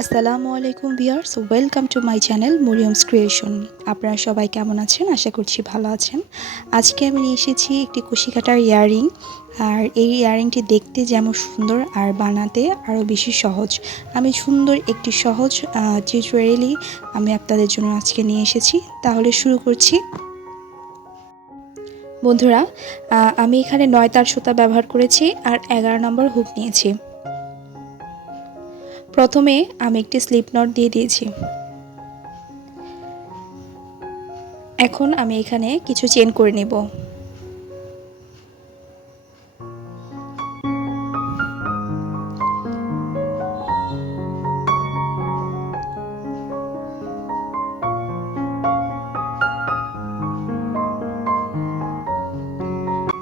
আসসালামু আলাইকুম viewers, welcome to my channel Mariyam's creation. আপনারা সবাই কেমন আছেন? আশা করছি ভালো আছেন। আজকে আমি নিয়ে এসেছি একটি কুশি কাটার ইয়াররিং। আর এই ইয়াররিংটি দেখতে যেমন সুন্দর আর বানাতে আরও বেশি সহজ। আমি সুন্দর একটি সহজ টিউটোরিয়ালি আমি আপনাদের জন্য আজকে নিয়ে এসেছি। তাহলে শুরু করছি। বন্ধুরা, আমি এখানে 9 তার সুতা ব্যবহার করেছি আর 11 নম্বর হুক নিয়েছি। প্রথমে আমি একটি স্লিপ নট দিয়ে দিয়েছি। এখন আমি এখানে কিছু চেন করে নেব।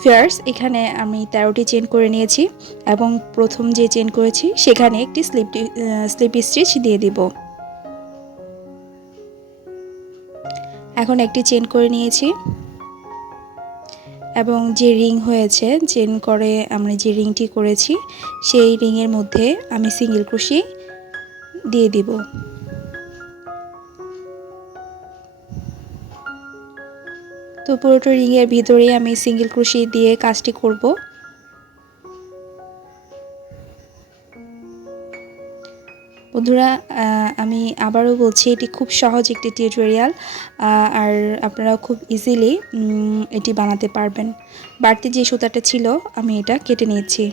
ফিয়ার্স, এখানে আমি 13টি চেন করে নিয়েছি এবং প্রথম যে চেন করেছি সেখানে একটি স্লিপ স্টিচ দিয়ে দিব। এখন একটি চেন করে নিয়েছি এবং যে রিং হয়েছে, চেন করে আমরা যে রিংটি করেছি সেই রিংয়ের মধ্যে আমি সিঙ্গেল ক্রোশি দিয়ে দিব। তো পুরোটা রিংয়ের ভিতরে আমি সিঙ্গেল ক্রোশি দিয়ে কাজটি করব। বন্ধুরা, আমি আবারও বলছি, এটি খুব সহজ একটি টিউটোরিয়াল আর আপনারা খুব ইজিলি এটি বানাতে পারবেন। বাড়তি যে সুতাটা ছিল আমি এটা কেটে নিয়েছি।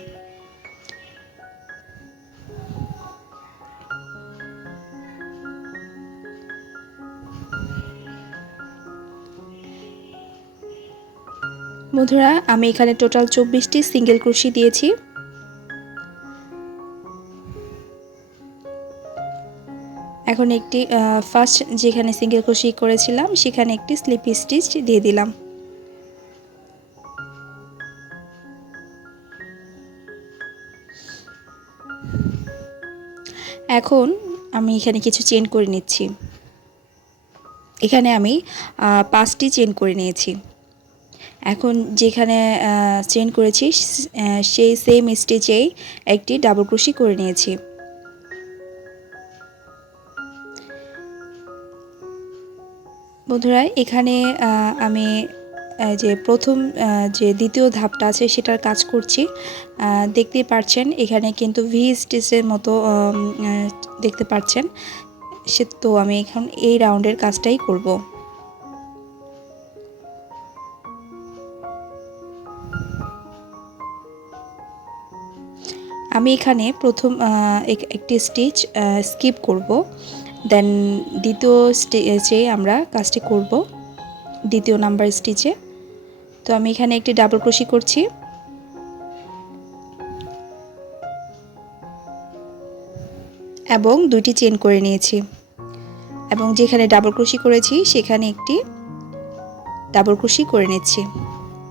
বন্ধুরা, আমি এখানে টোটাল 24টি সিঙ্গেল ক্রোশি দিয়েছি। এখন একটি ফার্স্ট যেখানে সিঙ্গেল ক্রোশি করেছিলাম সেখানে একটি স্লিপ স্টিচ দিয়ে দিলাম। এখন আমি এখানে কিছু চেন করে নিচ্ছি। এখানে আমি 5টি চেন করে নিয়েছি। এখন যেখানে চেন করেছি সেই সেম স্টিচেই একটি ডাবল ক্রোশি করে নিয়েছি। বন্ধুরা, এখানে আমি যে প্রথম যে দ্বিতীয় ধাপটা আছে সেটার কাজ করছি। দেখতেই পাচ্ছেন এখানে কিন্তু ভি স্টিচের মতো দেখতে পাচ্ছেন। তো আমি এখন এই রাউন্ডের কাজটাই করব। আমি এখানে প্রথম একটি স্টিচ স্কিপ করব, দেন দ্বিতীয় স্টিচে আমরা কাজটি করব, দ্বিতীয় নাম্বার স্টিচে। তো আমি এখানে একটি ডাবল ক্রোশি করছি এবং 2টি চেন করে নিয়েছি এবং যেখানে ডাবল ক্রোশি করেছি সেখানে একটি ডাবল ক্রোশি করে নিচ্ছি।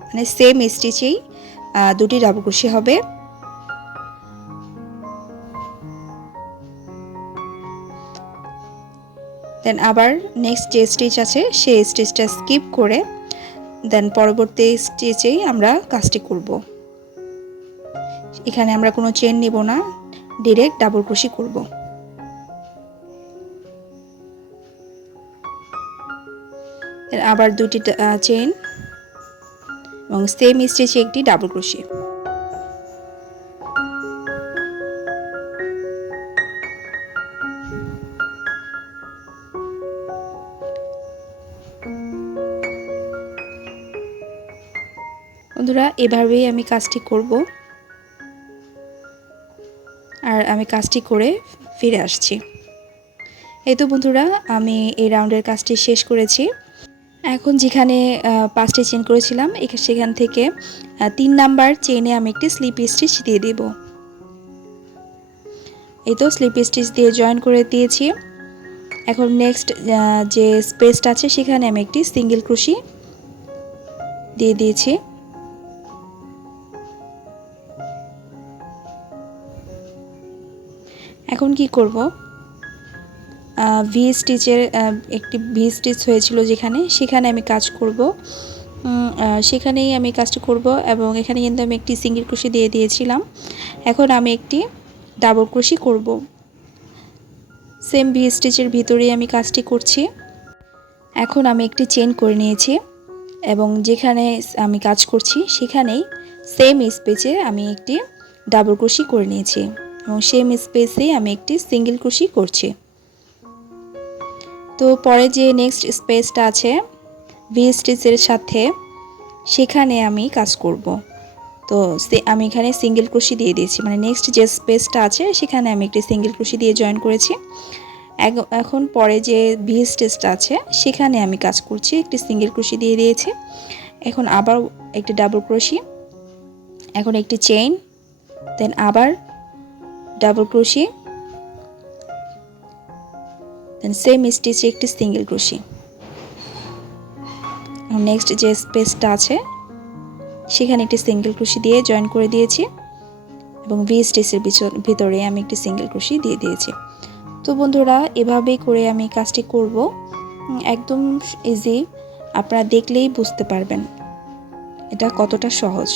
মানে সেম স্টিচেই 2টি ডাবল ক্রোশি হবে। দেন আবার নেক্সট যে স্টিচ আছে সেই স্টিচটা স্কিপ করে দেন পরবর্তী স্টিচেই আমরা কাজটি করব। এখানে আমরা কোনো চেন নিব না, ডাইরেক্ট ডাবল ক্রোশি করব। আবার 2টি চেন এবং সেম স্টিচে একটি ডাবল ক্রোশি। বন্ধুরা, এভাবেই আমি কাজটি করব আর আমি কাজটি করে ফিরে আসছি। এই তো বন্ধুরা, আমি এই রাউন্ডের কাজটি শেষ করেছি। এখন যেখানে 5টি চেন করেছিলাম সেখান থেকে 3 নাম্বার চেনে আমি একটি স্লিপ স্টিচ দিয়ে দেব। এই তো স্লিপ স্টিচ দিয়ে জয়েন করে দিয়েছি। এখন নেক্সট যে স্পেসটা আছে সেখানে আমি একটি সিঙ্গেল ক্রোশি দিয়ে দিয়েছি। এখন কি করব, ভি স্টিচের একটি ভি স্টিচ হয়েছিল সেখানে আমি কাজ করব। সেখানেই আমি কাজটি করব এবং এখানে কিন্তু আমি একটি সিঙ্গেল ক্রোশি দিয়ে দিয়েছিলাম। এখন আমি একটি ডাবল ক্রোশি করব। সেম ভি স্টিচের ভিতরেই আমি কাজটি করছি। এখন আমি একটি চেন করে নিয়েছি এবং যেখানে আমি কাজ করছি সেখানেই সেম স্পেসে আমি একটি ডাবল ক্রোশি করে নিয়েছি এবং সেম স্পেসেই আমি একটি সিঙ্গেল ক্রোশি করছি। তো পরে যে নেক্সট স্পেসটা আছে ভি স্টিচের সাথে সেখানে আমি কাজ করব। তো আমি এখানে সিঙ্গেল ক্রোশি দিয়ে দিয়েছি, মানে নেক্সট যে স্পেসটা আছে সেখানে আমি একটি সিঙ্গেল ক্রোশি দিয়ে জয়েন করেছি। এখন পরে যে ভি স্টিচটা আছে সেখানে আমি কাজ করছি, একটি সিঙ্গেল ক্রোশি দিয়ে দিয়েছি। এখন আবার একটি ডাবল ক্রোশি, এখন একটি চেইন, দেন আবার ডাবল ক্রোশি, দেন সেম স্টিচে একটি সিঙ্গেল ক্রোশি। নেক্সট যে স্পেসটা আছে সেখানে একটি সিঙ্গেল ক্রোশি দিয়ে জয়েন করে দিয়েছি এবং ভি স্টিচের ভিতরে আমি একটি সিঙ্গেল ক্রোশি দিয়ে দিয়েছি। তো বন্ধুরা, এভাবেই করে আমি কাজটি করব, একদম ইজি, আপনারা দেখলেই বুঝতে পারবেন এটা কতটা সহজ।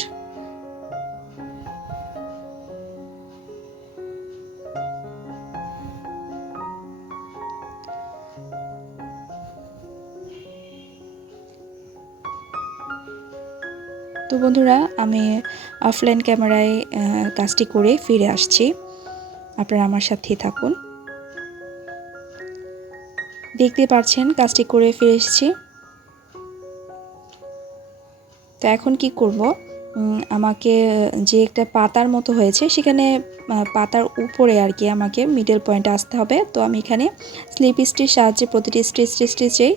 তো বন্ধুরা, আমি অফলাইন ক্যামেরায় কাজটি করে ফিরে আসছি, আপনারা আমার সাথেই থাকুন। দেখতে পাচ্ছেন কাজটি করে ফিরে এসেছি। তো এখন কি করব, আমাকে যে একটা পাতার মতো হয়েছে সেখানে পাতার উপরে আর কি আমাকে মিডল পয়েন্টে আসতে হবে। তো আমি এখানে স্লিপ স্টিচ সাহায্যে প্রতিটি স্টিচেই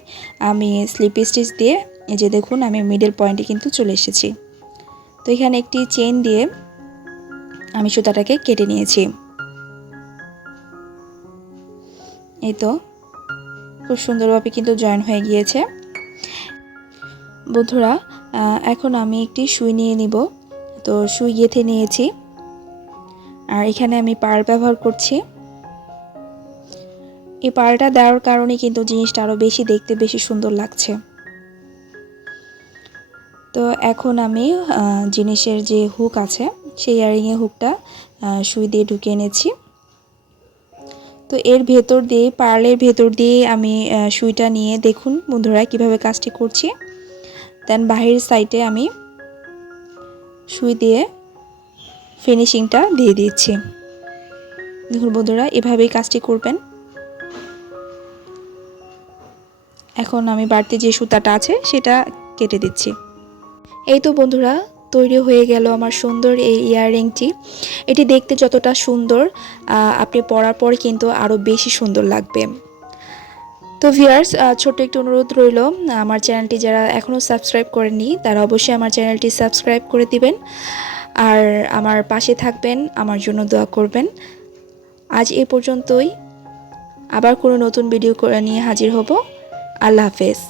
আমি স্লিপ স্টিচ দিয়ে এই যে দেখুন আমি মিডল পয়েন্টে কিন্তু চলে এসেছি। তো এখানে একটি চেইন দিয়ে আমি সুতাটাকে কেটে নিয়েছি। এই তো খুব সুন্দরভাবে কিন্তু জয়েন হয়ে গিয়েছে। বন্ধুরা, এখন আমি একটি সুই নিয়ে নিব। তো সুই গেঁথে নিয়েছি আর এখানে আমি পার্ল ব্যবহার করছি। এই পার্লটা দেওয়ার কারণে কিন্তু জিনিসটা আরও বেশি দেখতে বেশি সুন্দর লাগছে। তো এখন আমি জিনিসের যে হুক আছে সেই ইয়ারিংয়ের হুকটা সুই দিয়ে ঢুকিয়ে এনেছি। তো এর ভেতর দিয়ে পার্লের ভেতর দিয়ে আমি সুইটা নিয়ে দেখুন বন্ধুরা কিভাবে কাজটি করছি। দেন বাহির সাইডে আমি সুই দিয়ে ফিনিশিংটা দিয়ে দিচ্ছি। দেখুন বন্ধুরা, এভাবেই কাজটি করবেন। এখন আমি বাড়তি যে সুতাটা আছে সেটা কেটে দিচ্ছি। এই তো বন্ধুরা, তৈরি হয়ে গেল আমার সুন্দর এই ইয়াররিংটি। এটি দেখতে যতটা সুন্দর, আপনি পরার পর কিন্তু আরও বেশি সুন্দর লাগবে। তো ভিউয়ার্স, ছোট্ট একটি অনুরোধ রইল, আমার চ্যানেলটি যারা এখনও সাবস্ক্রাইব করেননি তারা অবশ্যই আমার চ্যানেলটি সাবস্ক্রাইব করে দিবেন আর আমার পাশে থাকবেন, আমার জন্য দোয়া করবেন। আজ এ পর্যন্তই, আবার কোনো নতুন ভিডিও নিয়ে হাজির হব। আল্লাহ হাফেজ।